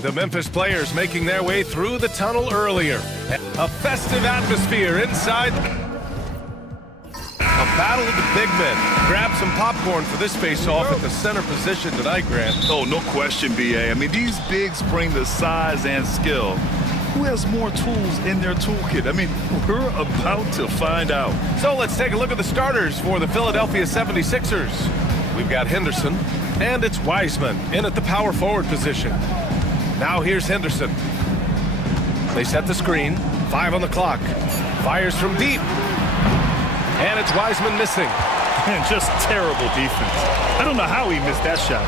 The Memphis players making their way through the tunnel earlier. A festive atmosphere inside. A battle of the big men. Grab some popcorn for this face-off at the center position tonight, Grant. Oh, no question, B.A. I mean, these bigs bring the size and skill. Who has more tools in their toolkit? I mean, we're about to find out. So let's take a look at the starters for the Philadelphia 76ers. We've got Henderson, and it's Wiseman in at the power forward position. Now here's Henderson. They set the screen. 5 on the clock. Fires from deep. And it's Wiseman missing. And just terrible defense. I don't know how he missed that shot.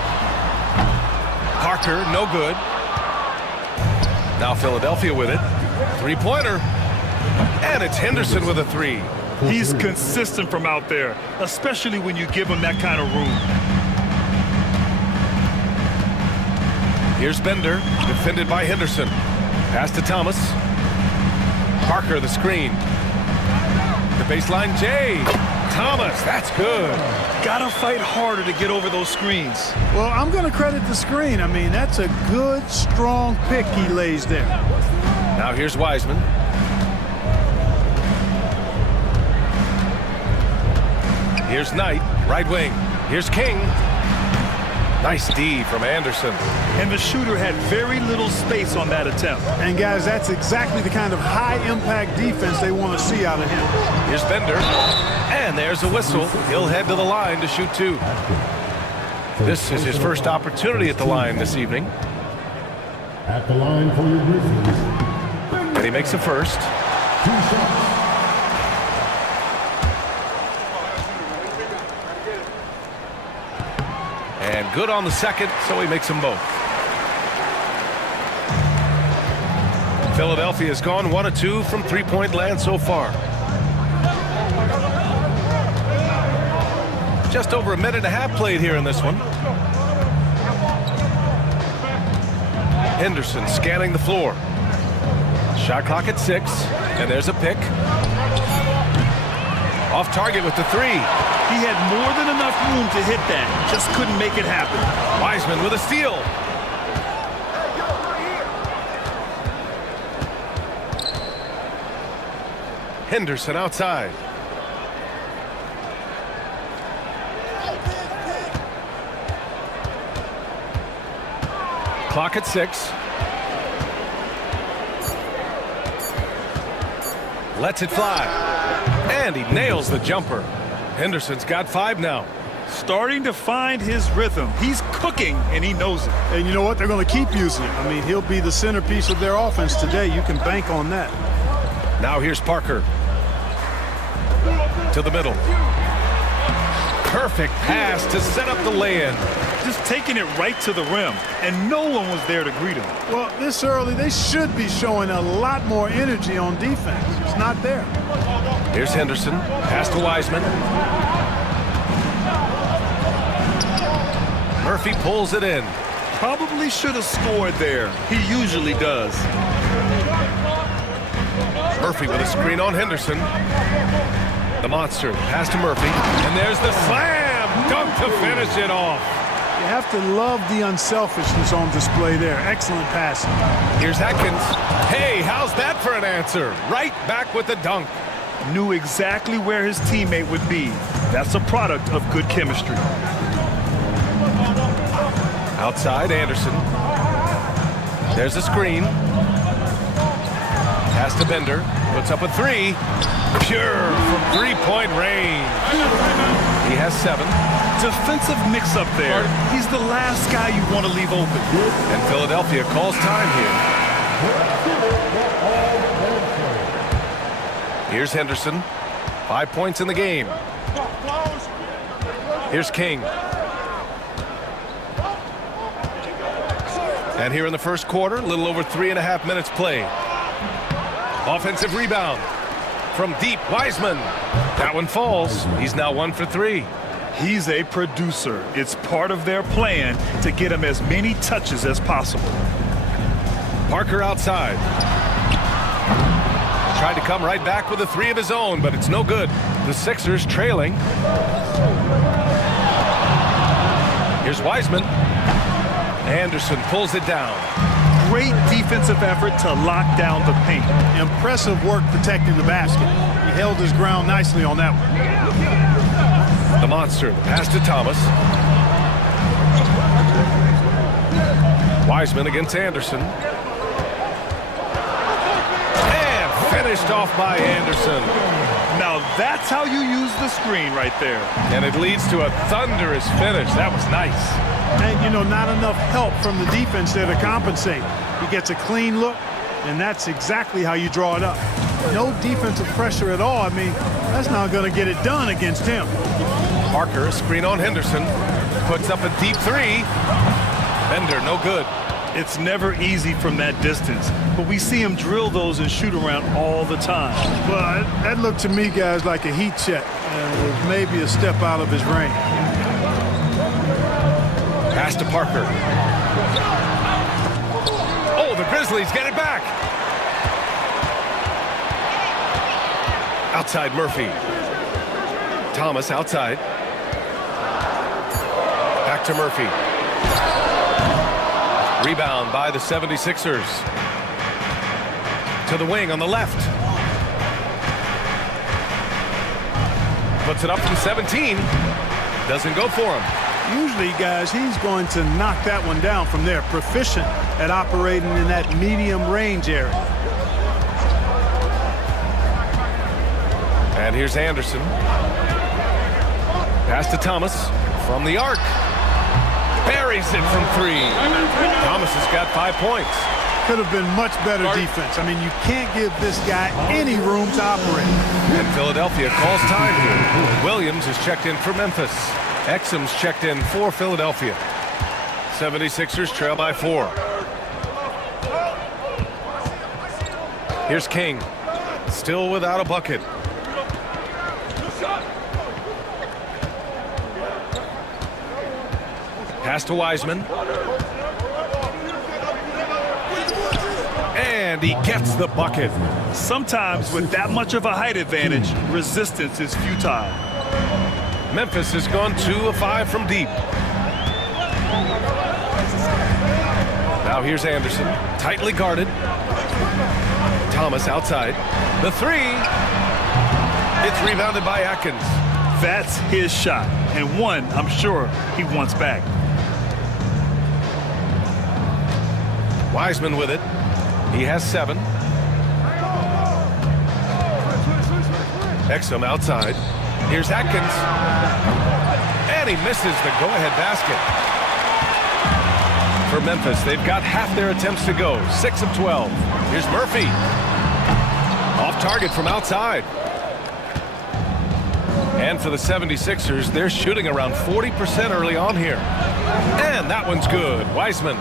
Parker, no good. Now Philadelphia with it. Three-pointer. And it's Henderson with a three. He's consistent from out there, especially when you give him that kind of room. Here's Bender, defended by Henderson. Pass to Thomas. Parker, the screen. The baseline, Jay. Thomas, that's good. Gotta fight harder to get over those screens. Well, I'm going to credit the screen. I mean, that's a good, strong pick he lays there. Now here's Wiseman. Here's Knight, right wing. Here's King. Nice D from Anderson. And the shooter had very little space on that attempt. And, guys, that's exactly the kind of high-impact defense they want to see out of him. Here's Bender. And there's a whistle. He'll head to the line to shoot two. This is his first opportunity at the line this evening. At the line for your Grizzlies. And he makes a first. 2 shots. And good on the second, so he makes them both. Philadelphia has gone 1 of 2 from three-point land so far. Just over a minute and a half played here in this one. Henderson scanning the floor. Shot clock at 6, and there's a pick. Off target with the three. He had more than enough room to hit that. Just couldn't make it happen. Wiseman with a steal. Henderson outside. Clock at 6. Lets it fly. And he nails the jumper. Henderson's got 5 now. Starting to find his rhythm. He's cooking, and he knows it. And you know what? They're going to keep using him. I mean, he'll be the centerpiece of their offense today. You can bank on that. Now here's Parker. To the middle. Perfect pass to set up the lay-in. Just taking it right to the rim, and no one was there to greet him. Well, this early, they should be showing a lot more energy on defense. It's not there. Here's Henderson. Pass to Wiseman. Murphy pulls it in. Probably should have scored there. He usually does. Murphy with a screen on Henderson. The monster. Pass to Murphy. And there's the slam. Dunk to finish it off. You have to love the unselfishness on display there. Excellent passing. Here's Atkins. Hey, how's that for an answer? Right back with the dunk. Knew exactly where his teammate would be. That's a product of good chemistry. Outside, Anderson. There's a screen. Pass to Bender. Puts up a three. Pure from three-point range. He has 7. Defensive mix-up there. He's the last guy you want to leave open. And Philadelphia calls time here. Here's Henderson. 5 points in the game. Here's King. And here in the first quarter, a little over 3.5 minutes played. Offensive rebound from deep. Wiseman. That one falls. He's now 1 for 3. He's a producer. It's part of their plan to get him as many touches as possible. Parker outside. Tried to come right back with a 3 of his own, but it's no good. The Sixers trailing. Here's Wiseman. Anderson pulls it down. great defensive effort to lock down the paint. Impressive work protecting the basket. He held his ground nicely on that one. The monster, the pass to Thomas. Wiseman against Anderson. And finished off by Anderson. Now that's how you use the screen right there. And it leads to a thunderous finish. That was nice. And, you know, not enough help from the defense there to compensate. He gets a clean look, and that's exactly how you draw it up. No defensive pressure at all. I mean, that's not going to get it done against him. Parker, a screen on Henderson. Puts up a deep three. Bender, no good. It's never easy from that distance, but we see him drill those and shoot around all the time. Well, that looked to me, guys, like a heat check. And was maybe a step out of his range. Pass to Parker. Oh, the Grizzlies get it back. Outside Murphy. Thomas outside. Back to Murphy. Rebound by the 76ers. To the wing on the left. Puts it up from 17. Doesn't go for him. Usually, guys, he's going to knock that one down from there. Proficient at operating in that medium range area. And here's Anderson. Pass to Thomas from the arc. Buries it from three. Thomas has got 5 points. Could have been much better defense. I mean, you can't give this guy any room to operate. And Philadelphia calls time here. Williams is checked in for Memphis. Exum's checked in for Philadelphia. 76ers trail by 4. Here's King. Still without a bucket. Pass to Wiseman. And he gets the bucket. Sometimes with that much of a height advantage, resistance is futile. Memphis has gone 2 of 5 from deep. Now here's Anderson, tightly guarded. Thomas outside. The three. It's rebounded by Atkins. That's his shot, and one I'm sure he wants back. Wiseman with it. He has 7. Exum outside. Here's Atkins. And he misses the go-ahead basket. For Memphis, they've got half their attempts to go. 6 of 12. Here's Murphy. Off target from outside. And for the 76ers, they're shooting around 40% early on here. And that one's good. Wiseman.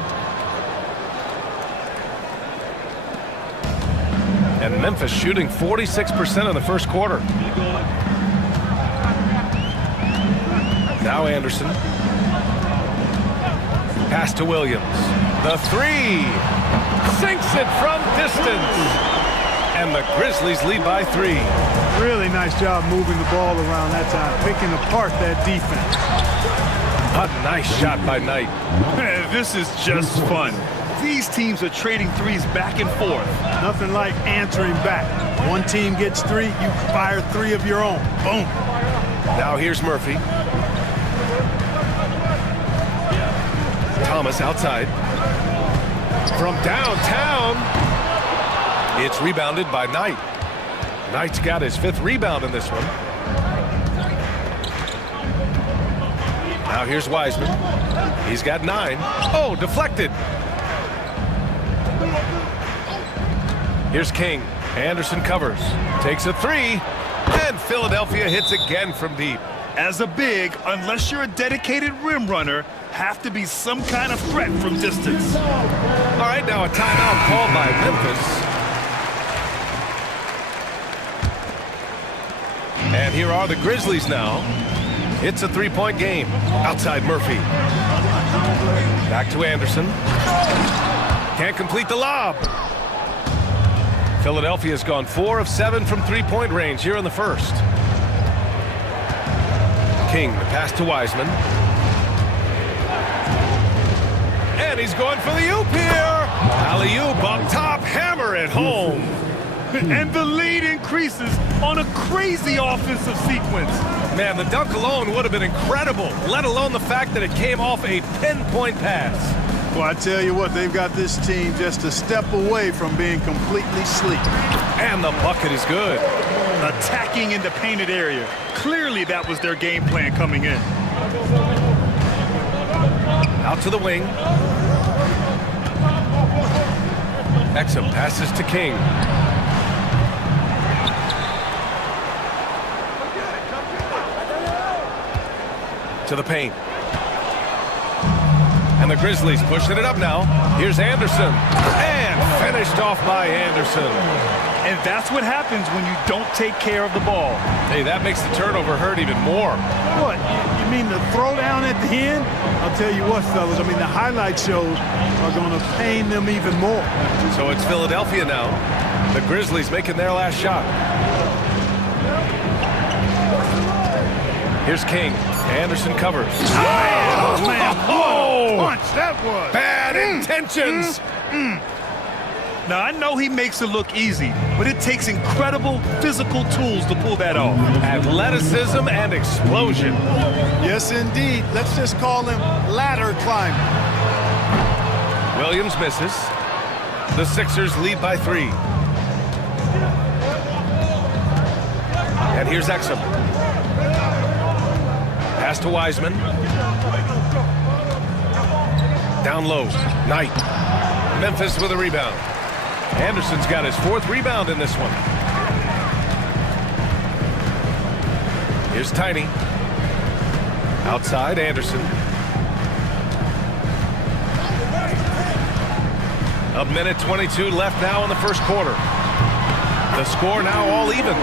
And Memphis shooting 46% in the first quarter. Now Anderson. Pass to Williams. The three. Sinks it from distance. And the Grizzlies lead by 3. Really nice job moving the ball around that time, picking apart that defense. A nice shot by Knight. Man, this is just fun. These teams are trading threes back and forth. Nothing like answering back. One team gets 3, you fire 3 of your own. Boom. Now here's Murphy. Thomas outside. From downtown. It's rebounded by Knight. Knight's got his 5th rebound in this one. Now here's Wiseman. He's got 9. Oh, deflected. Here's King. Anderson covers. Takes a 3. And Philadelphia hits again from deep. As a big, unless you're a dedicated rim runner, have to be some kind of threat from distance. All right, now a timeout called by Memphis. And here are the Grizzlies now. It's a 3-point game. Outside Murphy. Back to Anderson. Can't complete the lob. Philadelphia's gone 4 of 7 from 3-point range here in the first. King, the pass to Wiseman. And he's going for the oop here. Alley-oop up top, hammer it home. And the lead increases on a crazy offensive sequence. Man, the dunk alone would have been incredible, let alone the fact that it came off a pinpoint pass. Well, I tell you what, they've got this team just a step away from being completely sleep. And the bucket is good. Attacking in the painted area. Clearly that was their game plan coming in. Out to the wing. Exum passes to King. To the paint. And the Grizzlies pushing it up now. Here's Anderson. And finished off by Anderson. And that's what happens when you don't take care of the ball. Hey, that makes the turnover hurt even more. What, you mean the throwdown at the end? I'll tell you what, fellas, I mean, the highlight shows are going to pain them even more. So it's Philadelphia now. The Grizzlies making their last shot. Here's King. Anderson covers. Oh, man, Oh! punch that was. Bad intentions. Now, I know he makes it look easy, but it takes incredible physical tools to pull that off. Athleticism and explosion. Yes, indeed. Let's just call him ladder climber. Williams misses. The Sixers lead by 3. And here's Exum. Pass to Wiseman. Down low. Knight. Memphis with a rebound. Anderson's got his 4th rebound in this one. Here's Tiny. Outside, Anderson. A minute 22 left now in the first quarter. The score now all even.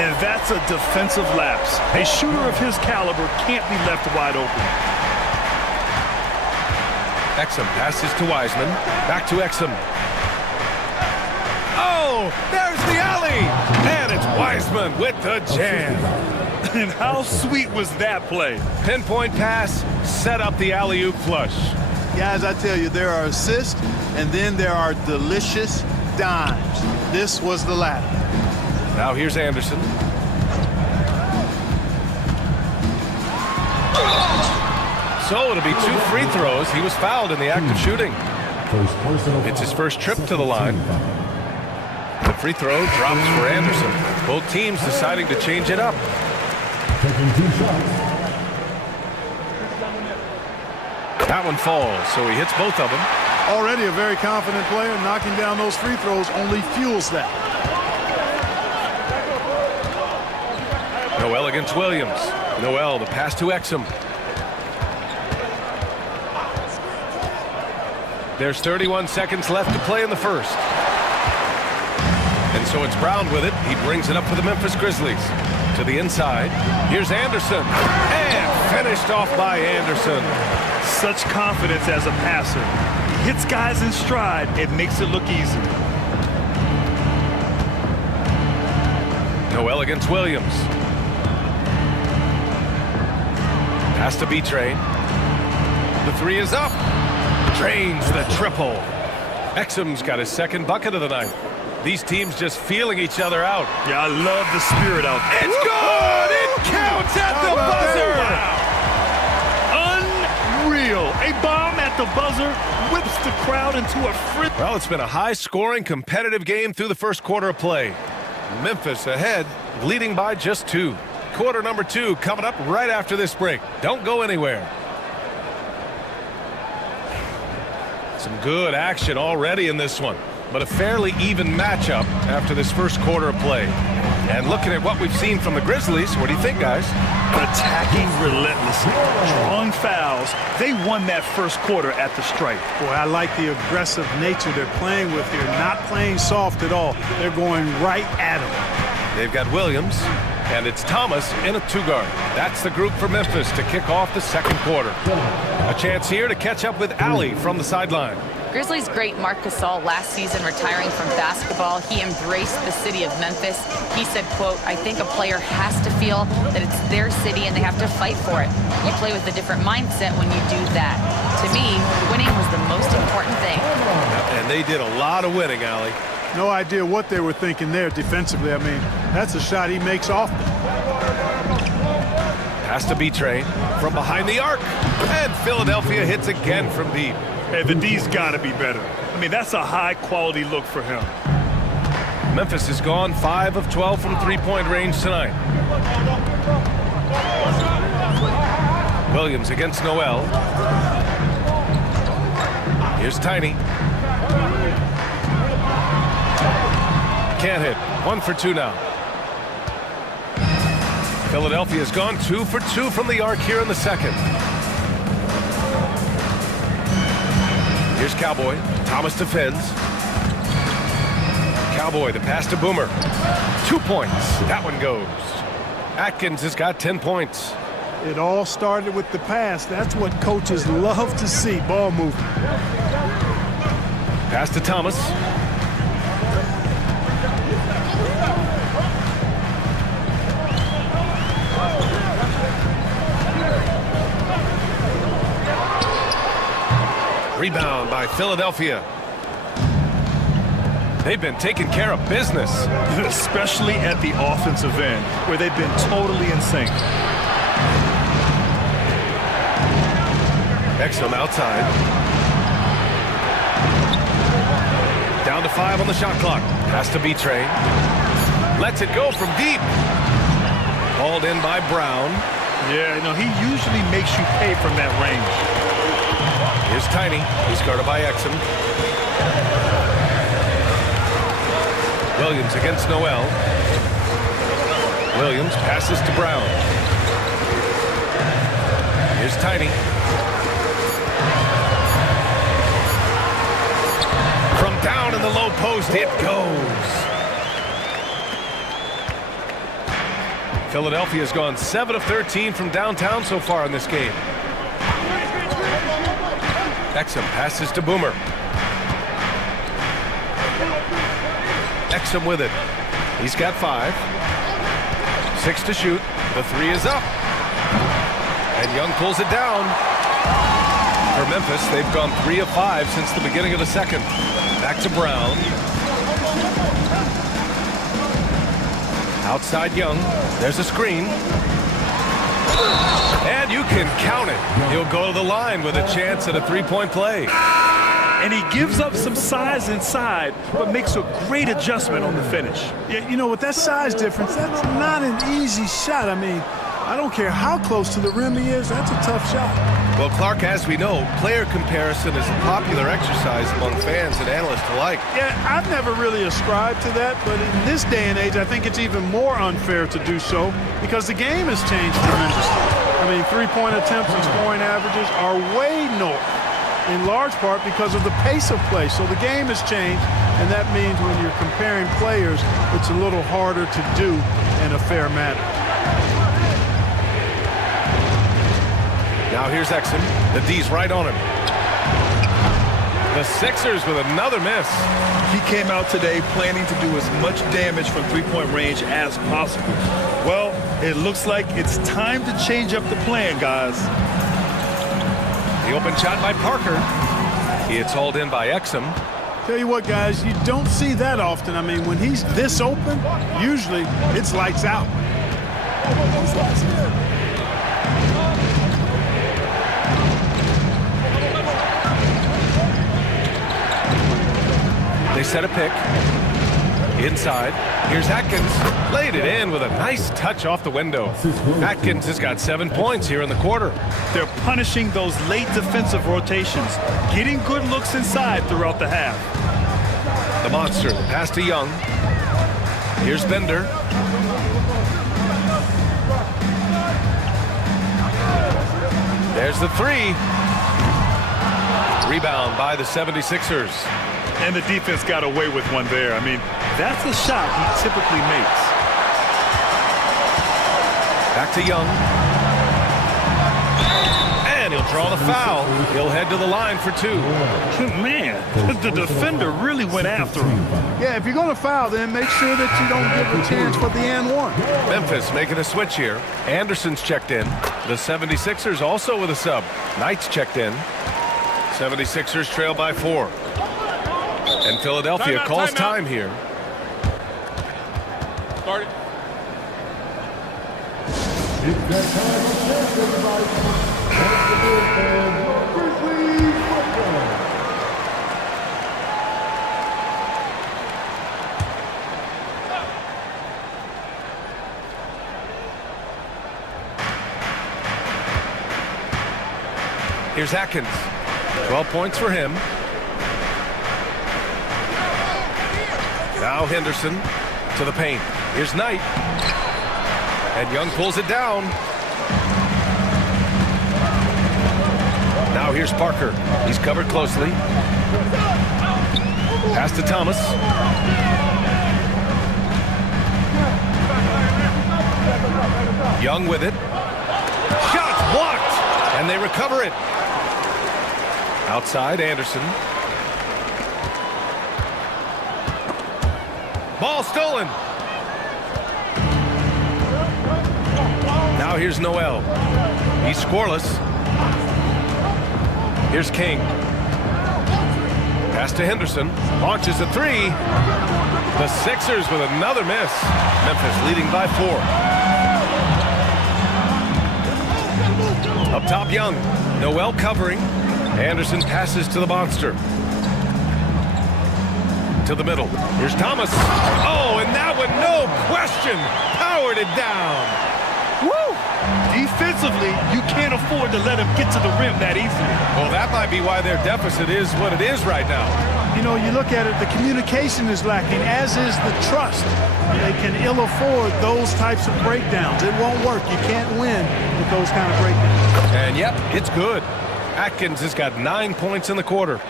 And that's a defensive lapse. A shooter of his caliber can't be left wide open. Exum passes to Wiseman. Back to Exum. Oh, there's the alley. And it's Wiseman with the jam. And how sweet was that play? Pinpoint pass, set up the alley-oop flush. Guys, I tell you, there are assists, and then there are delicious dimes. This was the latter. Now here's Anderson. So it'll be 2 free throws. He was fouled in the act of shooting. First personal It's his foul. first trip to the Second line. team foul. The free throw drops for Anderson. Both teams deciding to change it up. Taking 2 shots. That one falls, so he hits both of them. Already a very confident player. Knocking down those free throws only fuels that. Noel against Williams. Noel, the pass to Exum. There's 31 seconds left to play in the first. And so it's Brown with it. He brings it up for the Memphis Grizzlies. To the inside. Here's Anderson. And finished off by Anderson. Such confidence as a passer. He hits guys in stride. It makes it look easy. Noel against Williams. Pass to B-Train. The 3 is up. Drains the triple. Exum's got his 2nd bucket of the night. These teams just feeling each other out. Yeah, I love the spirit out there. It's good! It counts at the buzzer! Unreal. A bomb at the buzzer whips the crowd into a frenzy. Well, it's been a high-scoring, competitive game through the first quarter of play. Memphis ahead, leading by just 2. Quarter number 2 coming up right after this break. Don't go anywhere. Some good action already in this one, but a fairly even matchup after this first quarter of play. And looking at what we've seen from the Grizzlies, what do you think, guys? Attacking relentlessly, drawing fouls. They won that first quarter at the stripe. Boy, I like the aggressive nature they're playing with here. Not playing soft at all. They're going right at them. They've got Williams, and it's Thomas in a 2-guard. That's the group for Memphis to kick off the second quarter. A chance here to catch up with Allie from the sideline. Grizzlies great Marc Gasol last season retiring from basketball. He embraced the city of Memphis. He said, quote, "I think a player has to feel that it's their city and they have to fight for it. You play with a different mindset when you do that. To me, winning was the most important thing." And they did a lot of winning, Allie. No idea what they were thinking there defensively. I mean, that's a shot he makes often. Has to be trained from behind the arc. And Philadelphia hits again from deep. Hey, the D's got to be better. I mean, that's a high-quality look for him. Memphis has gone 5 of 12 from three-point range tonight. Williams against Noel. Here's Tiny. Can't hit. 1 for 2 now. Philadelphia's gone 2 for 2 from the arc here in the second. Here's Cowboy. Thomas defends. Cowboy, the pass to Boomer. 2 points. That one goes. Atkins has got 10 points. It all started with the pass. That's what coaches love to see, ball movement. Pass to Thomas. Rebound by Philadelphia. They've been taking care of business. Especially at the offensive end, where they've been totally in sync. Exum outside. Down to 5 on the shot clock. Has to be trained. Lets it go from deep. Hauled in by Brown. Yeah, you know, he usually makes you pay from that range. Here's Tiny. He's guarded by Exum. Williams against Noel. Williams passes to Brown. Here's Tiny. From down in the low post, it goes. Philadelphia's gone 7 of 13 from downtown so far in this game. Exum passes to Boomer. Exum with it. He's got 5. 6 to shoot. The 3 is up. And Young pulls it down. For Memphis, they've gone 3 of 5 since the beginning of the second. Back to Brown. Outside Young. There's a screen. And you can count it. He'll go to the line with a chance at a three-point play. And he gives up some size inside, but makes a great adjustment on the finish. Yeah, you know, with that size difference, that's not an easy shot. I mean, I don't care how close to the rim he is, that's a tough shot. Well, Clark, as we know, player comparison is a popular exercise among fans and analysts alike. Yeah, I've never really ascribed to that, but in this day and age, I think it's even more unfair to do so because the game has changed tremendously. I mean, three-point attempts and scoring averages are way north, in large part because of the pace of play. So the game has changed, and that means when you're comparing players, it's a little harder to do in a fair manner. Now here's Exum. The D's right on him. The Sixers with another miss. He came out today planning to do as much damage from three-point range as possible. Well, it looks like it's time to change up the plan, guys. The open shot by Parker. It's hauled in by Exum. Tell you what, guys, you don't see that often. I mean, when he's this open, usually it's lights out. They set a pick. Inside. Here's Atkins. Laid it in with a nice touch off the window. Atkins has got 7 points here in the quarter. They're punishing those late defensive rotations, getting good looks inside throughout the half. The monster. The pass to Young. Here's Bender. There's the 3. Rebound by the 76ers. And the defense got away with one there. I mean, that's a shot he typically makes. Back to Young. And he'll draw the foul. He'll head to the line for 2. Man, the defender really went after him. Yeah, if you're going to foul, then make sure that you don't give a chance for the and one. Memphis making a switch here. Anderson's checked in. The 76ers also with a sub. Knight's checked in. 76ers trail by 4. And Philadelphia calls time here. Start it. It's that time of chance, everybody. Once again, and Grizzlies football. Here's Atkins. 12 points for him. Now Henderson to the paint. Here's Knight. And Young pulls it down. Now here's Parker. He's covered closely. Pass to Thomas. Young with it. Shots blocked. And they recover it. Outside, Anderson. Ball stolen. Now here's Noel. He's scoreless. Here's King. Pass to Henderson. Launches a three. The Sixers with another miss. Memphis leading by 4. Up top, Young. Noel covering. Anderson passes to the monster. To the middle. Here's Thomas. Oh, and that one, no question, powered it down. Woo! Defensively, you can't afford to let him get to the rim that easily. Well, that might be why their deficit is what it is right now. You know, you look at it, the communication is lacking, as is the trust. They can ill afford those types of breakdowns. It won't work. You can't win with those kind of breakdowns. And yep, it's good. Atkins has got 9 points in the quarter.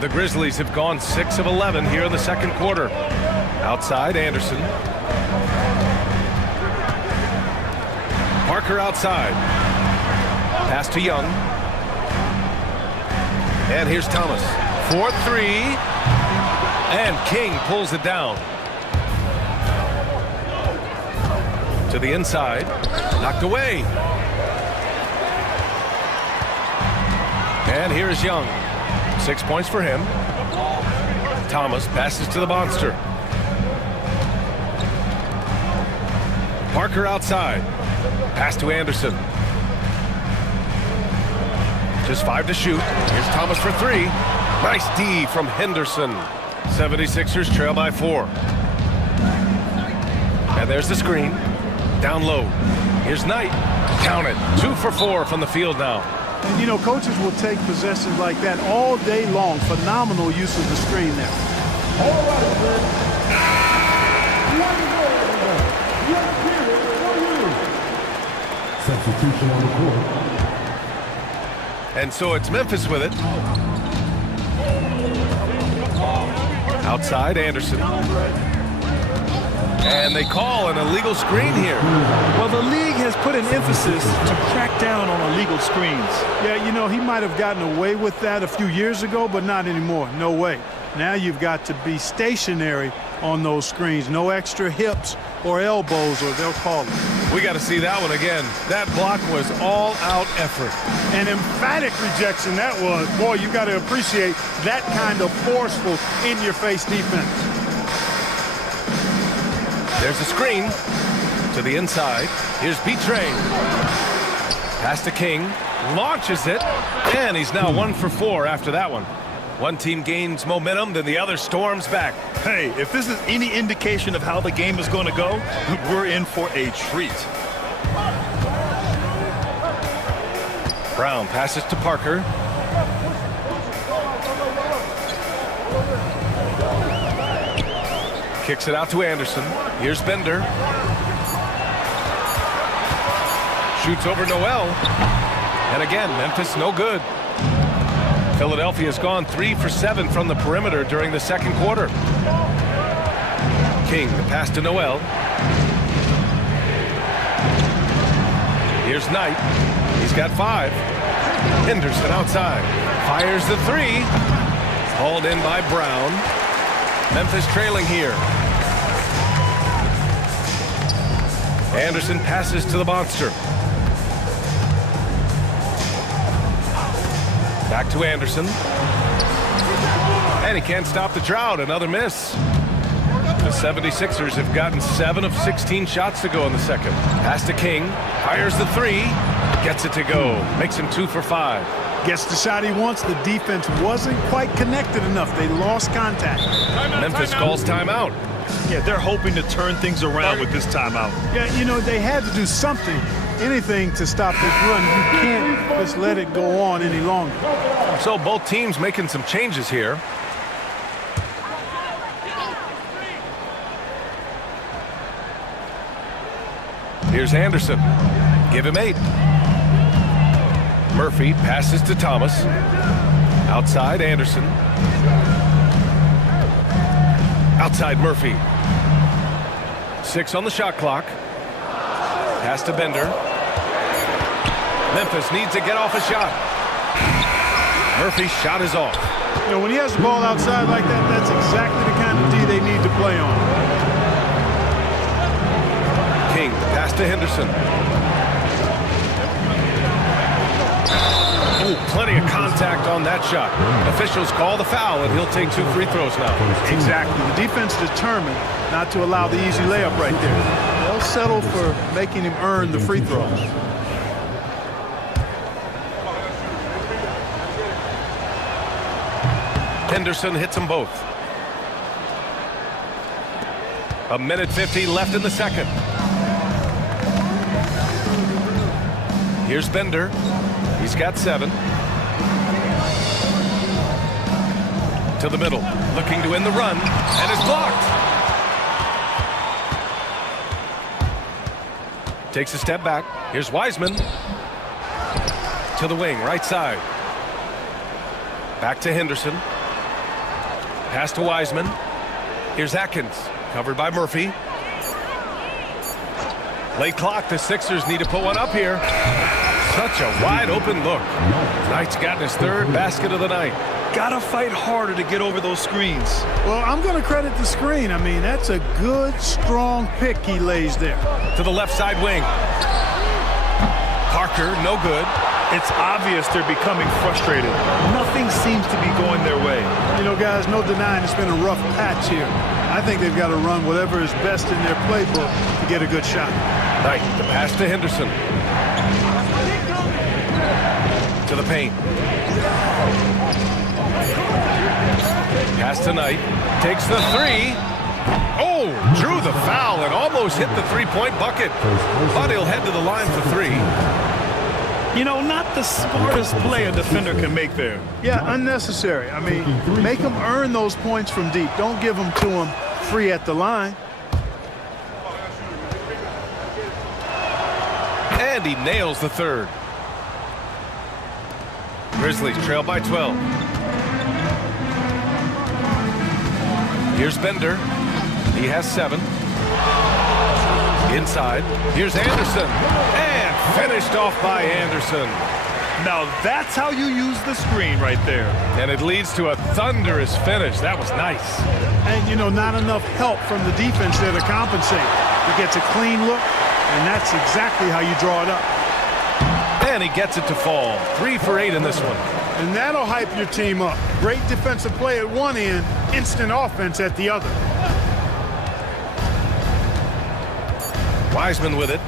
The Grizzlies have gone 6 of 11 here in the second quarter. Outside, Anderson. Parker outside. Pass to Young. And here's Thomas. 4-3. And King pulls it down. To the inside. Knocked away. And here's Young. 6 points for him. Thomas passes to the monster. Parker outside. Pass to Anderson. Just 5 to shoot. Here's Thomas for 3. Nice D from Henderson. 76ers trail by 4. And there's the screen. Down low. Here's Knight. Count it. 2 for 4 from the field now. And, you know, coaches will take possessions like that all day long. Phenomenal use of the screen there. All right, friends. One goal, everyone. Let's hear it for you. Substitution on the court. And so it's Memphis with it. Outside, Anderson. And they call an illegal screen here. Well, the league has put an emphasis to crack down on illegal screens. Yeah, you know, he might have gotten away with that a few years ago, but not anymore. No way. Now you've got to be stationary on those screens. No extra hips or elbows, or they'll call it. We got to see that one again. That block was all-out effort. An emphatic rejection that was. Boy, you got to appreciate that kind of forceful, in-your-face defense. There's a screen to the inside. Here's B-Train. Pass to King. Launches it. And he's now 1 for 4 after that one. One team gains momentum, then the other storms back. Hey, if this is any indication of how the game is going to go, we're in for a treat. Brown passes to Parker. Kicks it out to Anderson. Here's Bender. Shoots over Noel. And again, Memphis no good. Philadelphia's gone 3 for 7 from the perimeter during the second quarter. King, the pass to Noel. Here's Knight. He's got 5. Henderson outside. Fires the 3. Hauled in by Brown. Memphis trailing here. Anderson passes to the monster. Back to Anderson. And he can't stop the drought. Another miss. The 76ers have gotten 7 of 16 shots to go in the second. Pass to King. Fires the three. Gets it to go. Makes him 2 for 5. Gets the shot he wants. The defense wasn't quite connected enough. They lost contact. Memphis calls timeout. Yeah, they're hoping to turn things around with this timeout. Yeah, you know, they had to do something, anything to stop this run. You can't just let it go on any longer. So both teams making some changes here. Here's Anderson. Give him 8. Murphy passes to Thomas. Outside Anderson. Outside Murphy. 6 on the shot clock. Pass to Bender. Memphis needs to get off a shot. Murphy's shot is off. You know, when he has the ball outside like that, that's exactly the kind of D they need to play on. King, pass to Henderson. Ooh, plenty of contact on that shot. Officials call the foul, and he'll take 2 free throws now. Exactly. The defense determined not to allow the easy layup right there. They'll settle for making him earn the free throws. Henderson hits them both. 1:50 left in the second. Here's Bender. He's got 7. To the middle. Looking to end the run. And is blocked. Takes a step back. Here's Wiseman. To the wing. Right side. Back to Henderson. Pass to Wiseman. Here's Atkins. Covered by Murphy. Late clock. The Sixers need to put one up here. Such a wide open look. Knight's gotten his 3rd basket of the night. Gotta fight harder to get over those screens. Well, I'm going to credit the screen. I mean, that's a good, strong pick he lays there. To the left side wing. Parker, no good. It's obvious they're becoming frustrated. Nothing seems to be going their way. You know, guys, no denying it's been a rough patch here. I think they've got to run whatever is best in their playbook to get a good shot. Knight, the pass to Henderson. To the paint. Pass to Knight. Takes the 3. Oh, drew the foul and almost hit the 3-point bucket. But he'll head to the line for 3. You know, not the smartest play a defender can make there. Yeah, unnecessary. I mean, make them earn those points from deep. Don't give them to them free at the line. And he nails the 3rd. Grizzlies trail by 12. Here's Bender. He has 7. Inside. Here's Anderson. And finished off by Anderson. Now that's how you use the screen right there. And it leads to a thunderous finish. That was nice. And, you know, not enough help from the defense there to compensate. He gets a clean look, and that's exactly how you draw it up. And he gets it to fall. 3 for 8 in this one. And that'll hype your team up. Great defensive play at one end, instant offense at the other. Wiseman with it.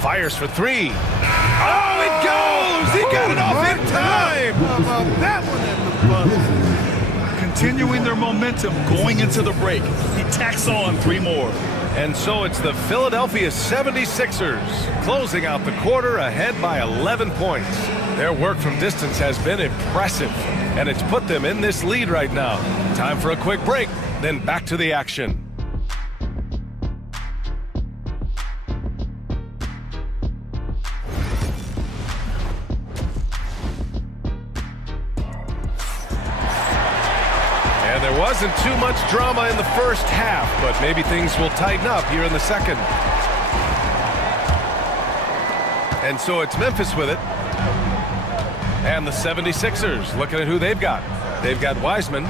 Fires for 3. Oh, it goes! He got it off in time! How about that one at the buzzer? Continuing their momentum going into the break. He tacks on 3 more. And so it's the Philadelphia 76ers closing out the quarter ahead by 11 points. Their work from distance has been impressive, and it's put them in this lead right now. Time for a quick break, then back to the action. And there wasn't too much drama in the first half, but maybe things will tighten up here in the second. And so it's Memphis with it. And the 76ers looking at who they've got. They've got Wiseman,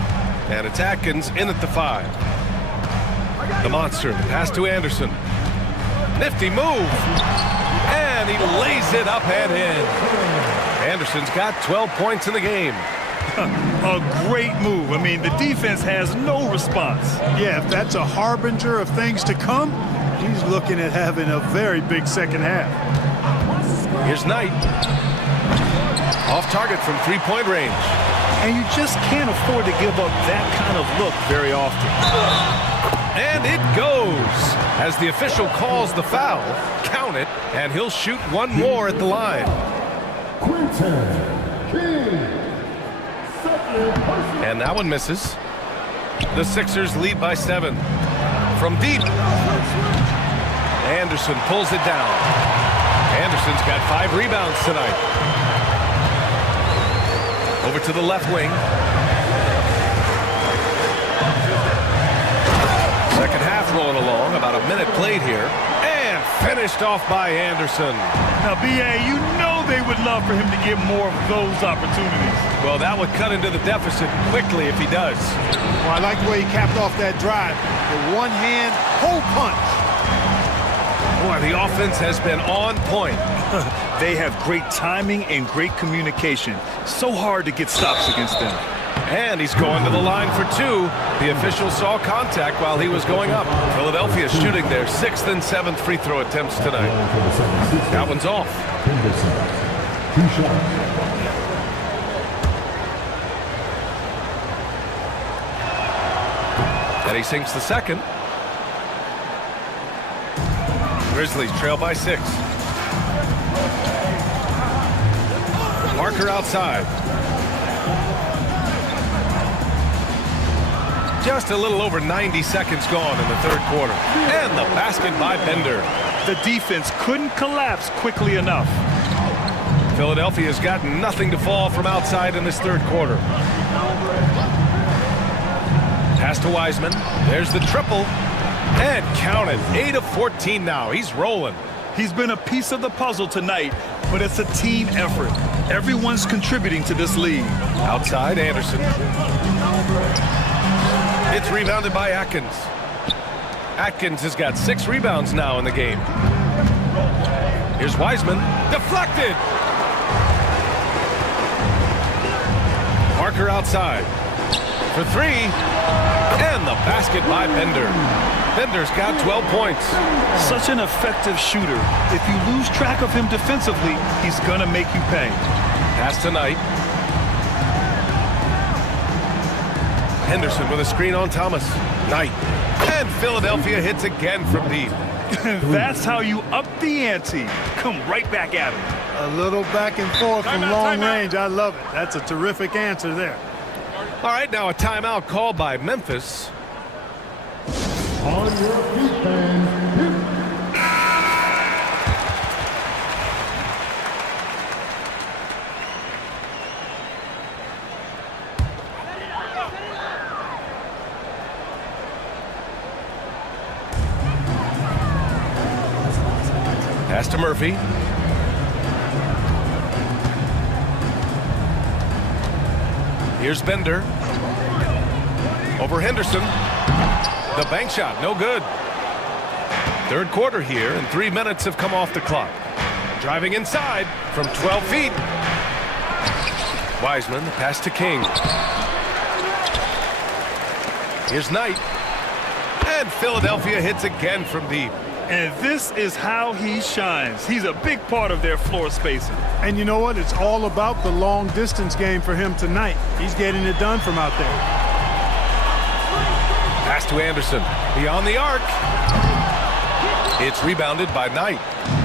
and it's Atkins in at the 5. The monster, pass to Anderson. Nifty move. And he lays it up and in. Anderson's got 12 points in the game. A great move. I mean, the defense has no response. Yeah, if that's a harbinger of things to come, he's looking at having a very big second half. Here's Knight. Off target from three-point range. And you just can't afford to give up that kind of look very often. And it goes. As the official calls the foul, count it, and he'll shoot one more at the line. And that one misses. The Sixers lead by 7. From deep, Anderson pulls it down. Anderson's got 5 rebounds tonight. Over to the left wing. Second half rolling along, about a minute played here. And finished off by Anderson. Now, B.A., you know they would love for him to get more of those opportunities. Well, that would cut into the deficit quickly if he does. Well, I like the way he capped off that drive. The one-hand hole punch. Boy, the offense has been on point. They have great timing and great communication. So hard to get stops against them. And he's going to the line for 2. The official saw contact while he was going up. Philadelphia shooting their 6th and 7th free throw attempts tonight. That one's off. Henderson. 2 shots. And he sinks the second. Grizzlies trail by 6. Parker outside. Just a little over 90 seconds gone in the third quarter. And the basket by Bender. The defense couldn't collapse quickly enough. Philadelphia's got nothing to fall from outside in this third quarter. Pass to Wiseman. There's the triple. And count it. 8 of 14 now. He's rolling. He's been a piece of the puzzle tonight, but it's a team effort. Everyone's contributing to this lead. Outside, Anderson. It's rebounded by Atkins. Atkins has got 6 rebounds now in the game. Here's Wiseman. Deflected. Parker outside. For 3. And the basket by Bender. Bender's got 12 points. Such an effective shooter. If you lose track of him defensively, he's going to make you pay. Pass to Knight. Henderson with a screen on Thomas. Knight. And Philadelphia hits again from deep. That's how you up the ante. Come right back at him. A little back and forth from long range. I love it. That's a terrific answer there. All right, now a timeout called by Memphis. On your feet, fans. Hit. Pass to Murphy. Here's Bender. Over Henderson. The bank shot, no good. Third quarter here, and 3 minutes have come off the clock. Driving inside from 12 feet. Wiseman, the pass to King. Here's Knight. And Philadelphia hits again from deep. And this is how he shines. He's a big part of their floor spacing. And you know what? It's all about the long distance game for him tonight. He's getting it done from out there. Pass to Anderson. Beyond the arc. It's rebounded by Knight.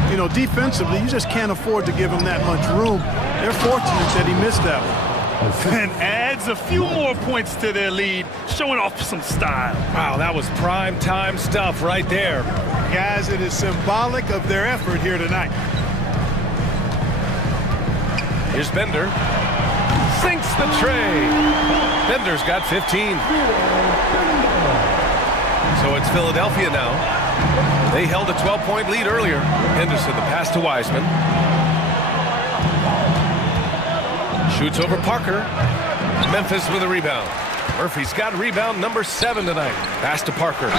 You know, defensively, you just can't afford to give him that much room. They're fortunate that he missed that one. And adds a few more points to their lead, showing off some style. Wow, that was prime time stuff right there. Guys, it is symbolic of their effort here tonight. Here's Bender. Sinks the tray. Bender's got 15. So it's Philadelphia now. They held a 12-point lead earlier. Henderson, the pass to Wiseman. Shoots over Parker. Memphis with a rebound. Murphy's got rebound number 7 tonight. Pass to Parker.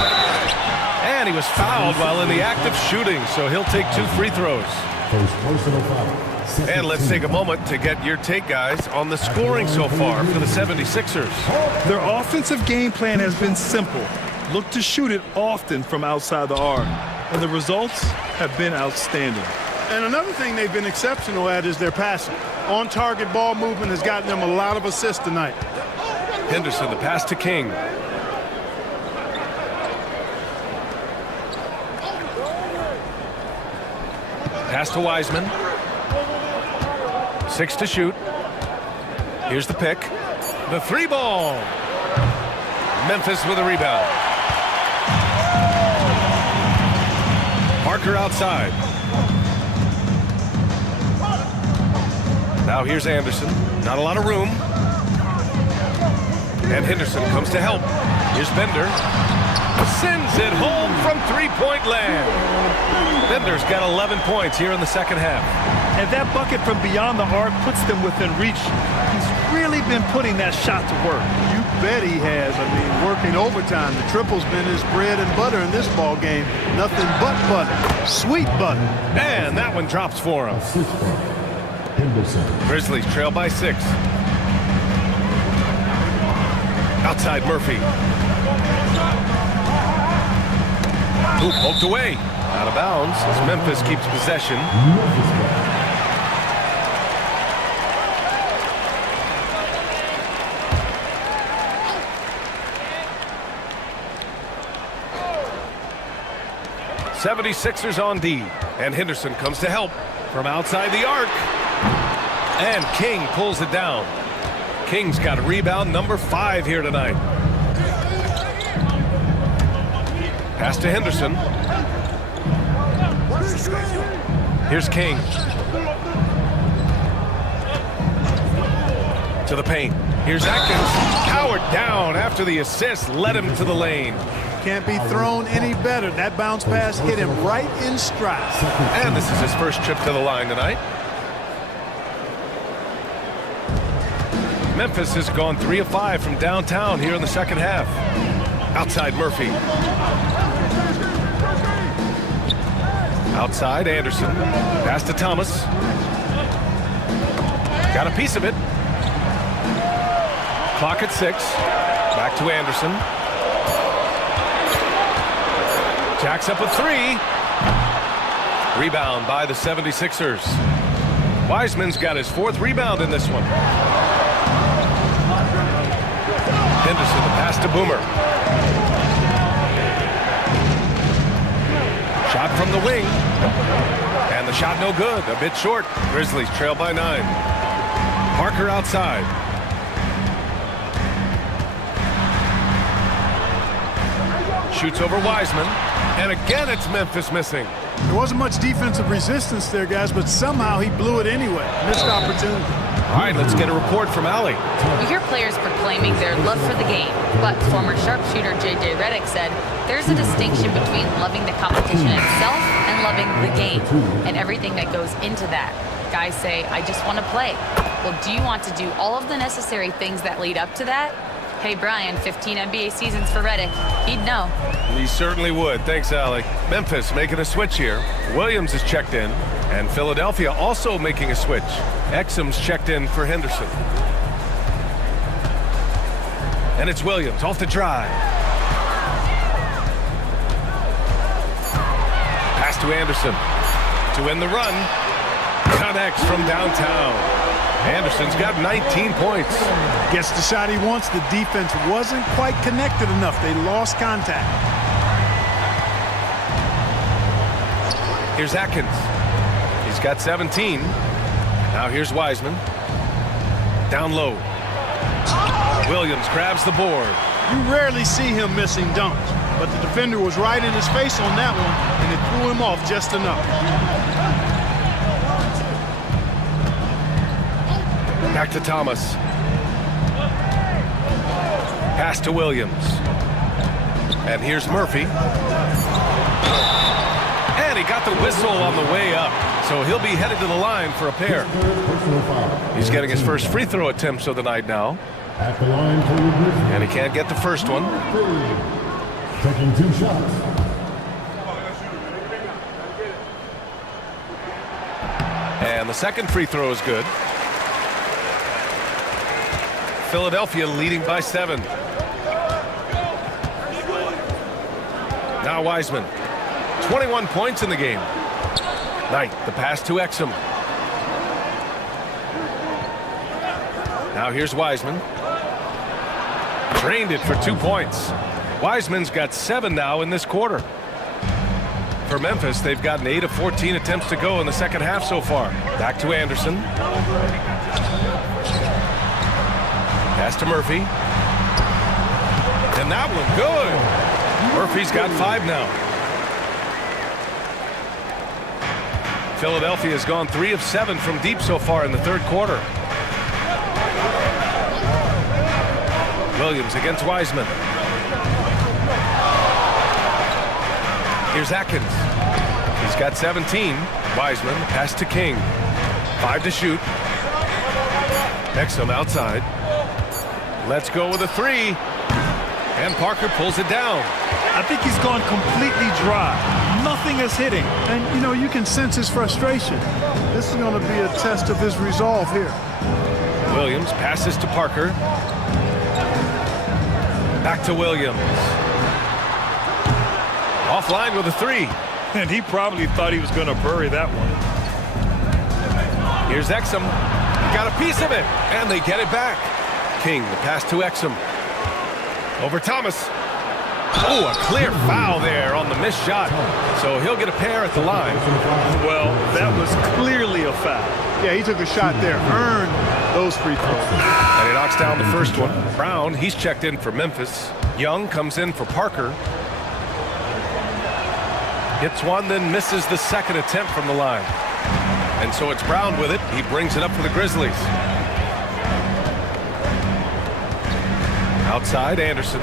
And he was fouled while in the act of shooting, so he'll take 2 free throws. First personal foul. And let's take a moment to get your take, guys, on the scoring so far for the 76ers. Their offensive game plan has been simple. Look to shoot it often from outside the arc. And the results have been outstanding. And another thing they've been exceptional at is their passing. On-target ball movement has gotten them a lot of assists tonight. Henderson, the pass to King. Pass to Wiseman. 6 to shoot. Here's the pick. The 3 ball. Memphis with a rebound. Parker outside. Now here's Anderson. Not a lot of room. And Henderson comes to help. Here's Bender. Sends it home from three-point land. Bender's got 11 points here in the second half. And that bucket from beyond the arc puts them within reach. He's really been putting that shot to work. You bet he has. I mean, working overtime. The triple's been his bread and butter in this ball game. Nothing but butter. Sweet butter. And that one drops for him. Grizzlies trail by 6. Outside Murphy. Ooh, poked away. Out of bounds as Memphis keeps possession. '76ers on D. And Henderson comes to help from outside the arc. And King pulls it down. King's got a rebound number 5 here tonight. Pass to Henderson. Here's King. To the paint. Here's Atkins. Powered down after the assist led him to the lane. Can't be thrown any better. That bounce pass hit him right in stride. And this is his first trip to the line tonight. Memphis has gone 3 of 5 from downtown here in the second half. Outside Murphy. Outside Anderson. Pass to Thomas. Got a piece of it. Clock at 6. Back to Anderson. Jacks up a 3. Rebound by the 76ers. Wiseman's got his 4th rebound in this one. Henderson, the pass to Boomer. Shot from the wing. And the shot no good. A bit short. Grizzlies trail by 9. Parker outside. Shoots over Wiseman. And again it's Memphis missing. There wasn't much defensive resistance there, guys, but somehow he blew it anyway. Missed opportunity. All right, let's get a report from Allie. We hear players proclaiming their love for the game, but former sharpshooter J.J. Redick said there's a distinction between loving the competition itself and loving the game and everything that goes into that. Guys say, I just want to play. Well, do you want to do all of the necessary things that lead up to that? Hey, Brian, 15 NBA seasons for Redick. He'd know. He certainly would. Thanks, Allie. Memphis making a switch here. Williams is checked in. And Philadelphia also making a switch. Exum's checked in for Henderson. And it's Williams off the drive. Pass to Anderson. To end the run. Connects from downtown. Anderson's got 19 points. Gets the shot he wants. The defense wasn't quite connected enough. They lost contact. Here's Atkins. He's got 17. Now here's Wiseman. Down low. Williams grabs the board. You rarely see him missing dunks, but the defender was right in his face on that one, and it threw him off just enough. Back to Thomas. Pass to Williams. And here's Murphy. And he got the whistle on the way up. So he'll be headed to the line for a pair. He's getting his first free throw attempts of the night now. At the line for your Grizzlies. And he can't get the first one. Taking 2 shots. And the second free throw is good. Philadelphia leading by 7. Now Wiseman. 21 points in the game. Knight, the pass to Exum. Now here's Wiseman. Drained it for 2 points. Wiseman's got 7 now in this quarter. For Memphis, they've gotten 8 of 14 attempts to go in the second half so far. Back to Anderson. Pass to Murphy. And that one good. Murphy's got 5 now. Philadelphia has gone 3 of 7 from deep so far in the third quarter. Williams against Wiseman. Here's Atkins. He's got 17. Wiseman, pass to King. 5 to shoot. Exum outside. Let's go with a 3. And Parker pulls it down. I think he's gone completely dry. Nothing is hitting. And, you know, you can sense his frustration. This is going to be a test of his resolve here. Williams passes to Parker. Back to Williams. Offline with a 3. And he probably thought he was going to bury that one. Here's Exum. Got a piece of it. And they get it back. King, the pass to Exum. Over Thomas. Oh, a clear foul there on the missed shot. So he'll get a pair at the line. Well, that was clearly a foul. Yeah, he took a shot there. Earned those free throws. And he knocks down the first one. Brown, he's checked in for Memphis. Young comes in for Parker. Hits one, then misses the second attempt from the line. And so it's Brown with it. He brings it up for the Grizzlies. Outside, Anderson.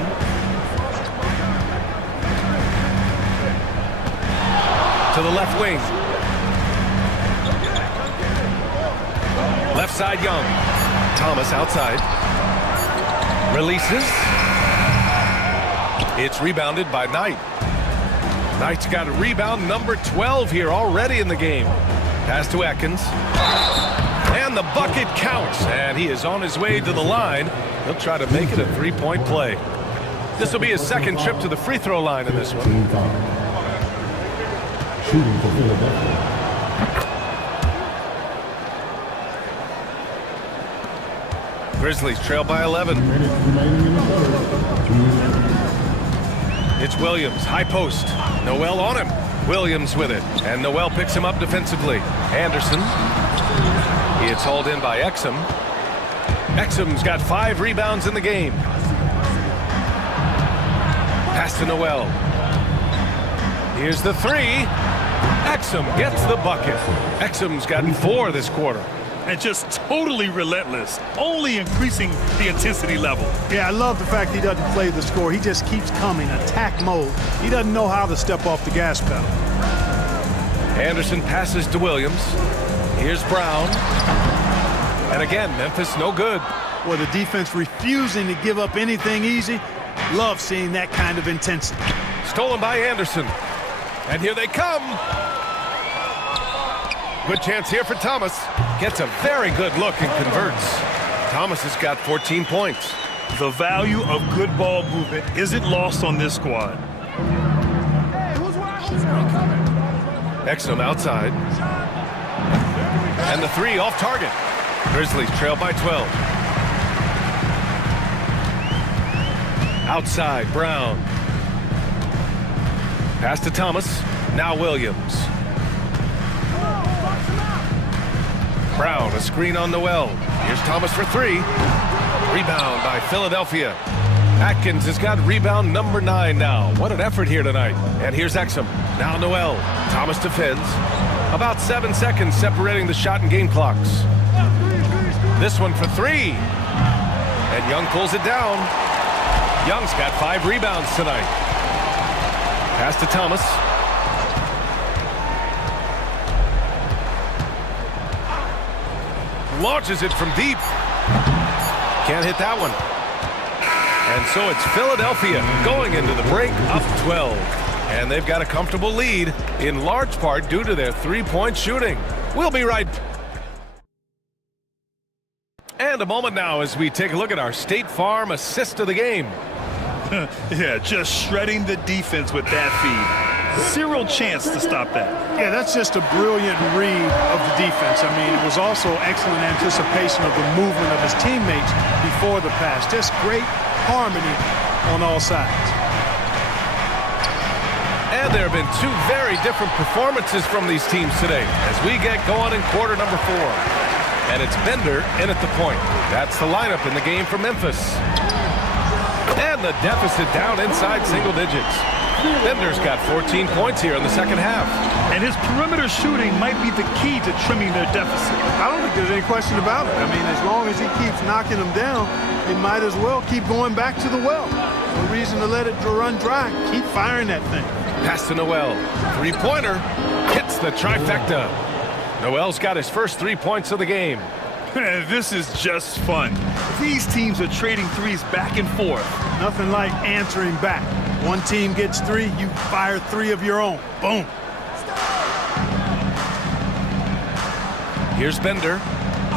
To the left wing. Left side, Young. Thomas outside. Releases. It's rebounded by Knight. Knight's got a rebound number 12 here already in the game. Pass to Atkins. And the bucket counts. And he is on his way to the line. He'll try to make it a 3-point play. This will be his second trip to the free throw line in this one. Shooting for Philadelphia. Grizzlies trail by 11. It's Williams, high post. Noel on him. Williams with it. And Noel picks him up defensively. Anderson. He is hauled in by Exum. Exum's got 5 rebounds in the game. Pass to Noel. Here's the 3. Exum gets the bucket. Exum's gotten 4 this quarter. And just totally relentless, only increasing the intensity level. Yeah, I love the fact he doesn't play the score. He just keeps coming, attack mode. He doesn't know how to step off the gas pedal. Anderson passes to Williams. Here's Brown. And again, Memphis no good. Well, the defense refusing to give up anything easy. Love seeing that kind of intensity. Stolen by Anderson. And here they come. Good chance here for Thomas. Gets a very good look and converts. Thomas has got 14 points. The value of good ball movement isn't lost on this squad. Exum outside. And the 3 off target. Grizzlies trail by 12. Outside, Brown. Pass to Thomas. Now Williams. Brown, a screen on Noel. Here's Thomas for 3. Rebound by Philadelphia. Atkins has got rebound number 9 now. What an effort here tonight. And here's Exum. Now Noel. Thomas defends. About 7 seconds separating the shot and game clocks. This one for 3. And Young pulls it down. Young's got 5 rebounds tonight. Pass to Thomas. Launches it from deep. Can't hit that one. And so it's Philadelphia going into the break up 12. And they've got a comfortable lead in large part due to their 3-point shooting. We'll be right back. And a moment now as we take a look at our State Farm assist of the game. Yeah, just shredding the defense with that feed. Zero chance to stop that. Yeah, that's just a brilliant read of the defense. I mean, it was also excellent anticipation of the movement of his teammates before the pass. Just great harmony on all sides. And there have been two very different performances from these teams today as we get going in quarter number 4. And it's Bender in at the point. That's the lineup in the game for Memphis. And the deficit down inside single digits. Bender's got 14 points here in the second half. And his perimeter shooting might be the key to trimming their deficit. I don't think there's any question about it. I mean, as long as he keeps knocking them down, he might as well keep going back to the well. No reason to let it run dry. Keep firing that thing. Pass to Noel. Three-pointer. Hits the trifecta. Noel's got his first 3 points of the game. This is just fun. These teams are trading threes back and forth. Nothing like answering back. One team gets 3, you fire 3 of your own. Boom. Here's Bender.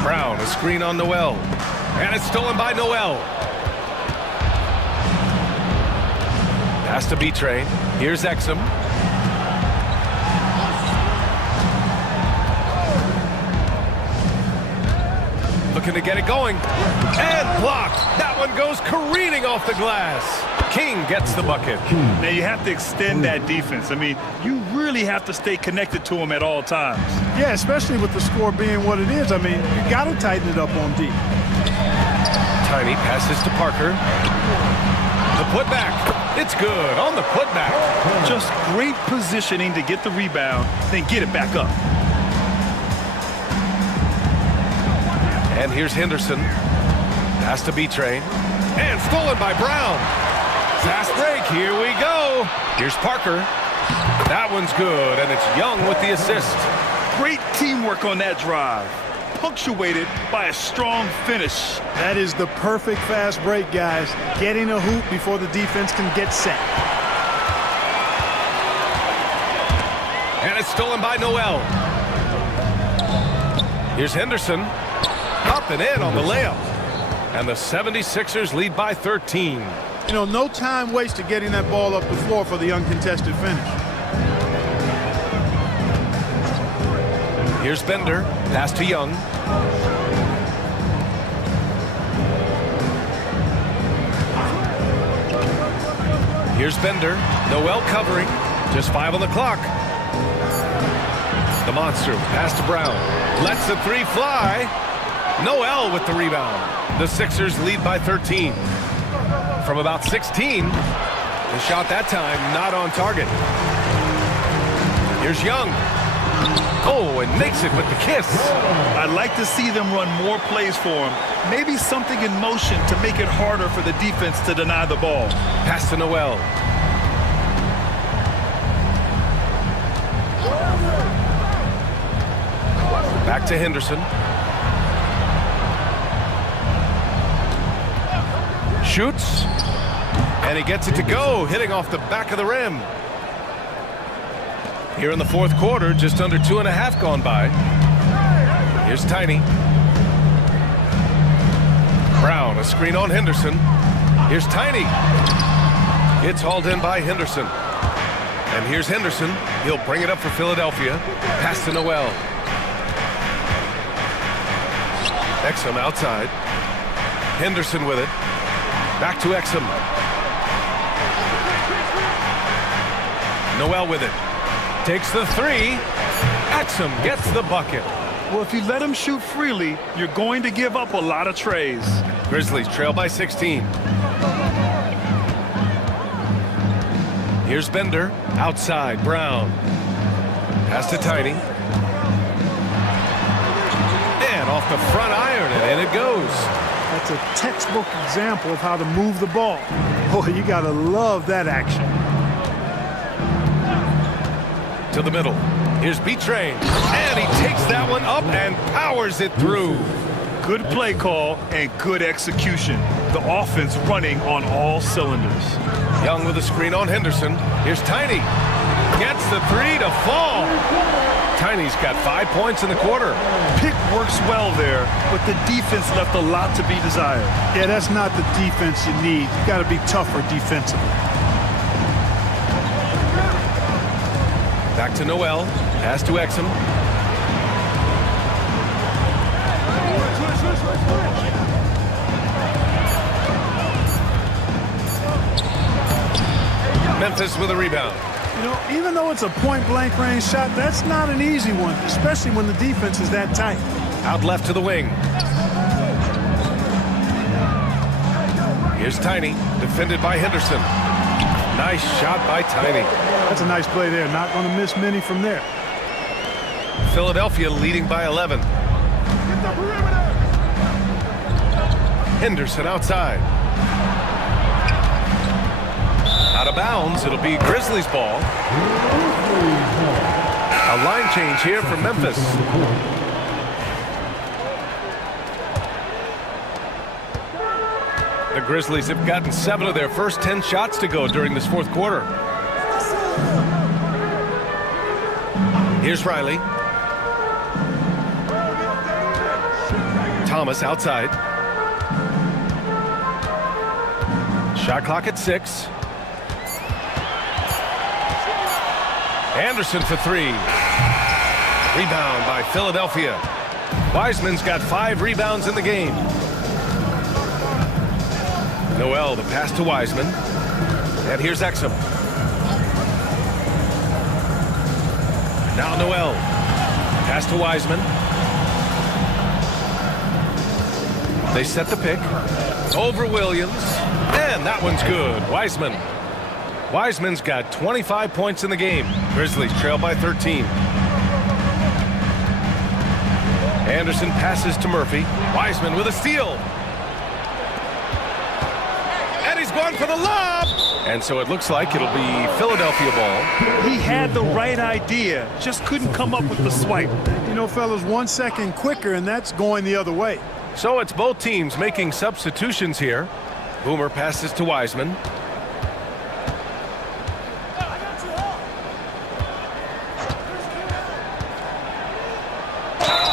Brown, a screen on Noel. And it's stolen by Noel. Pass to B-Train. Here's Exum. Looking to get it going. And blocked. That one goes careening off the glass. King gets the bucket. Now you have to extend that defense. I mean, you really have to stay connected to him at all times. Yeah, especially with the score being what it is. I mean, you got to tighten it up on D. Tiny passes to Parker. The putback. It's good on the putback. Just great positioning to get the rebound, then get it back up. And here's Henderson. Pass to B-Train. And stolen by Brown. Fast break. Here we go. Here's Parker. That one's good, and it's Young with the assist. Great teamwork on that drive, punctuated by a strong finish. That is the perfect fast break, guys. Getting a hoop before the defense can get set. And it's stolen by Noel. Here's Henderson. Up and in on the layup. And the 76ers lead by 13. You know, no time wasted getting that ball up the floor for the uncontested finish. Here's Bender. Pass to Young. Here's Bender. Noel covering. Just 5 on the clock. The monster. Pass to Brown. Lets the 3 fly. Noel with the rebound. The Sixers lead by 13. From about 16. The shot that time not on target. Here's Young. Oh, and makes it with the kiss. I'd like to see them run more plays for him. Maybe something in motion to make it harder for the defense to deny the ball. Pass to Noel. Back to Henderson. Shoots. And he gets it to go, hitting off the back of the rim. Here in the fourth quarter, just under 2.5 gone by. Here's Tiny. Brown, a screen on Henderson. Here's Tiny. It's hauled in by Henderson. And here's Henderson. He'll bring it up for Philadelphia. Pass to Noel. Exum outside. Henderson with it. Back to Exum. Noel with it. Takes the 3. Exum gets the bucket. Well, if you let him shoot freely, you're going to give up a lot of trays. Grizzlies trail by 16. Here's Bender. Outside. Brown. Pass to Tiny. And off the front iron, and in it goes. That's a textbook example of how to move the ball. Boy, you got to love that action. To the middle. Here's B-Train. And he takes that one up and powers it through. Good play call and good execution. The offense running on all cylinders. Young with a screen on Henderson. Here's Tiny. Gets the 3 to fall. Tiny's got 5 points in the quarter. Pick works well there, but the defense left a lot to be desired. Yeah, that's not the defense you need. You got to be tougher defensively. Back to Noel. Pass to Exum. Memphis with a rebound. You know, even though it's a point-blank range shot, that's not an easy one, especially when the defense is that tight. Out left to the wing. Here's Tiny, defended by Henderson. Nice shot by Tiny. That's a nice play there. Not going to miss many from there. Philadelphia leading by 11. Henderson outside. Out of bounds, it'll be Grizzlies ball. A line change here for Memphis. The Grizzlies have gotten 7 of their first 10 shots to go during this fourth quarter. Here's Riley. Thomas outside. Shot clock at 6. Anderson for 3. Rebound by Philadelphia. Wiseman's got 5 rebounds in the game. Noel, the pass to Wiseman. And here's Exum. Now Noel. Pass to Wiseman. They set the pick. Over Williams. And that one's good. Wiseman's got 25 points in the game. Grizzlies trail by 13. Anderson passes to Murphy. Wiseman with a steal. And he's going for the lob. And so it looks like it'll be Philadelphia ball. He had the right idea, just couldn't come up with the swipe. You know, fellas, 1 second quicker, and that's going the other way. So it's both teams making substitutions here. Boomer passes to Wiseman.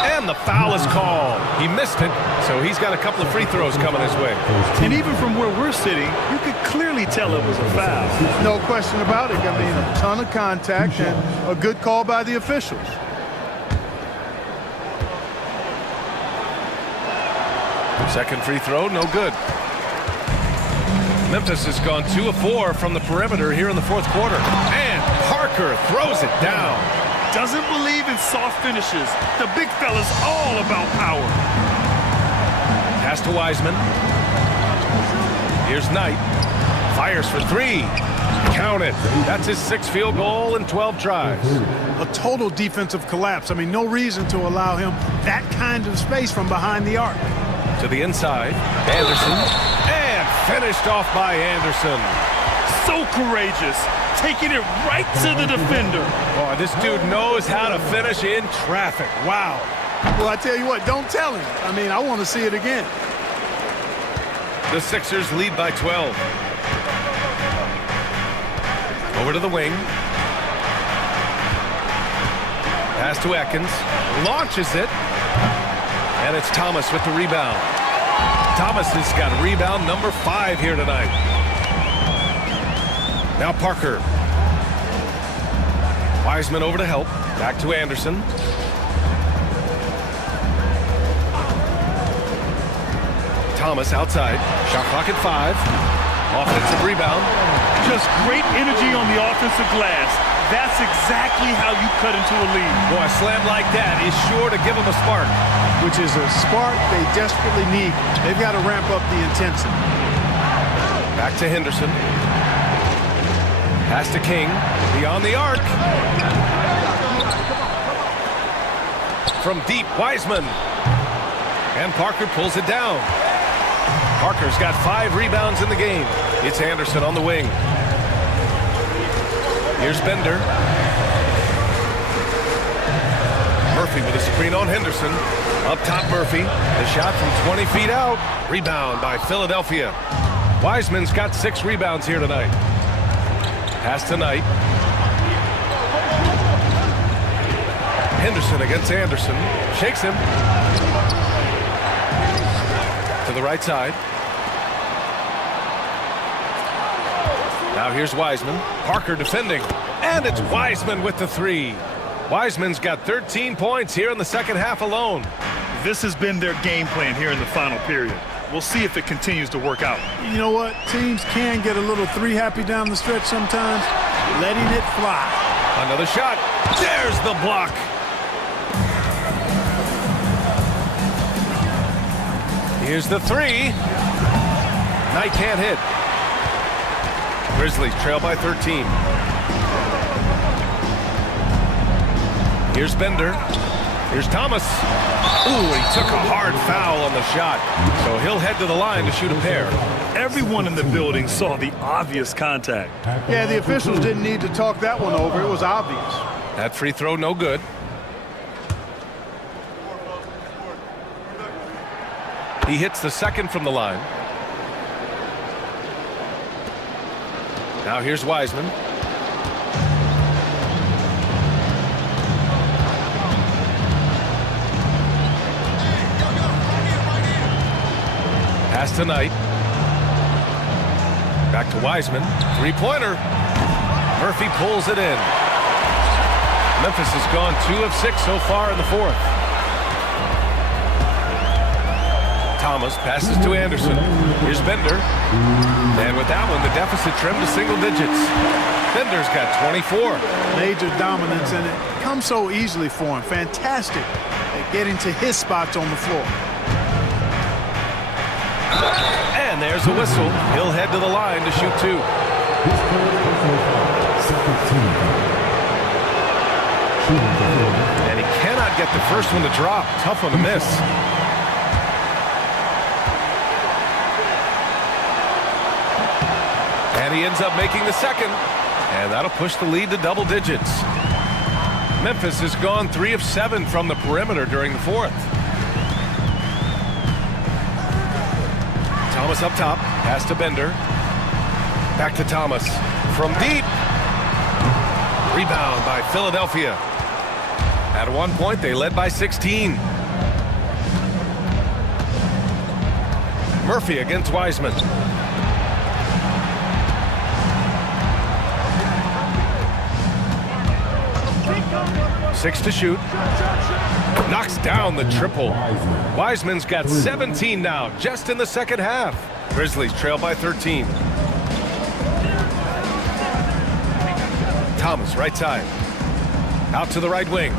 And the foul is called. He missed it, so he's got a couple of free throws coming his way. And even from where we're sitting, you could clearly tell it was a foul. No question about it. I mean, a ton of contact and a good call by the officials. Second free throw, no good. Memphis has gone 2 of 4 from the perimeter here in the fourth quarter. And Parker throws it down. Doesn't believe in soft finishes. The big fella's all about power. Pass to Wiseman. Here's Knight. Fires for 3. Count it. That's his 6th field goal in 12 tries. A total defensive collapse. I mean, no reason to allow him that kind of space from behind the arc. To the inside. Anderson. And finished off by Anderson. So courageous. Taking it right to the defender. Boy, this dude knows how to finish in traffic. Wow. Well, I tell you what, don't tell him. I mean, I want to see it again. The Sixers lead by 12. Over to the wing. Pass to Atkins. Launches it. And it's Thomas with the rebound. Thomas has got rebound number 5 here tonight. Now Parker. Wiseman over to help. Back to Anderson. Thomas outside. Shot clock at 5. Offensive rebound. Just great energy on the offensive glass. That's exactly how you cut into a lead. Boy, a slam like that is sure to give them a spark. Which is a spark they desperately need. They've got to ramp up the intensity. Back to Henderson. Pass to King. Beyond the arc. From deep, Wiseman. And Parker pulls it down. Parker's got 5 rebounds in the game. It's Anderson on the wing. Here's Bender. Murphy with a screen on Henderson. Up top, Murphy. The shot from 20 feet out. Rebound by Philadelphia. Wiseman's got 6 rebounds here tonight. Pass to Knight. Henderson against Anderson. Shakes him. To the right side. Now here's Wiseman. Parker defending. And it's Wiseman with the three. Wiseman's got 13 points here in the second half alone. This has been their game plan here in the final period. We'll see if it continues to work out. You know what? Teams can get a little three happy down the stretch sometimes. Letting it fly. Another shot. There's the block. Here's the three. Knight can't hit. Grizzlies trail by 13. Here's Bender. Here's Thomas. Ooh, he took a hard foul on the shot. So he'll head to the line to shoot a pair. Everyone in the building saw the obvious contact. Yeah, the officials didn't need to talk that one over. It was obvious. That free throw no good. He hits the second from the line. Now here's Wiseman. Pass to Knight. Back to Wiseman. Three-pointer. Murphy pulls it in. Memphis has gone 2 of 6 so far in the fourth. Thomas passes to Anderson. Here's Bender. And with that one, the deficit trimmed to single digits. Bender's got 24. Major dominance, and it comes so easily for him. Fantastic at getting to his spots on the floor. And there's a whistle. He'll head to the line to shoot 2. And he cannot get the first one to drop. Tough one to miss. And he ends up making the second. And that'll push the lead to double digits. Memphis has gone 3 of 7 from the perimeter during the fourth. Thomas up top. Pass to Bender. Back to Thomas. From deep. Rebound by Philadelphia. At one point, they led by 16. Murphy against Wiseman. Six to shoot. Knocks down the triple. Wiseman's got 17 now, just in the second half. Grizzlies trail by 13. Thomas, right side. Out to the right wing.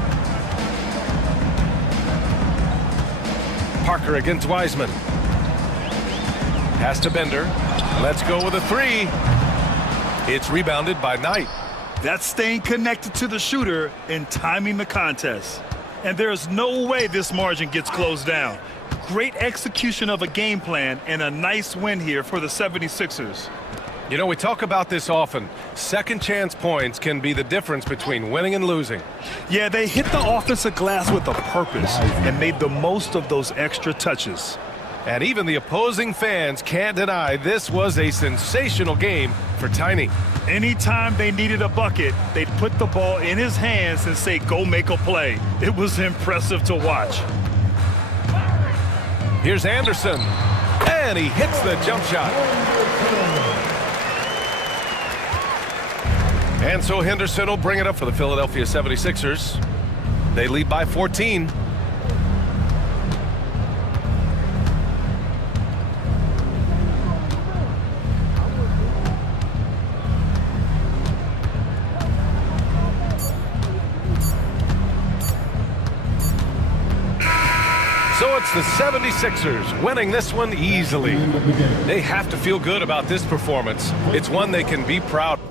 Parker against Wiseman. Pass to Bender. Let's go with a three. It's rebounded by Knight. That's staying connected to the shooter and timing the contest. And there's no way this margin gets closed down. Great execution of a game plan and a nice win here for the 76ers. You know, we talk about this often. Second chance points can be the difference between winning and losing. Yeah, they hit the offensive glass with a purpose and made the most of those extra touches. And even the opposing fans can't deny this was a sensational game for Tiny. Anytime they needed a bucket, they'd put the ball in his hands and say, go make a play. It was impressive to watch. Here's Anderson. And he hits the jump shot. And so Henderson will bring it up for the Philadelphia 76ers. They lead by 14. So it's the 76ers winning this one easily. They have to feel good about this performance. It's one they can be proud of.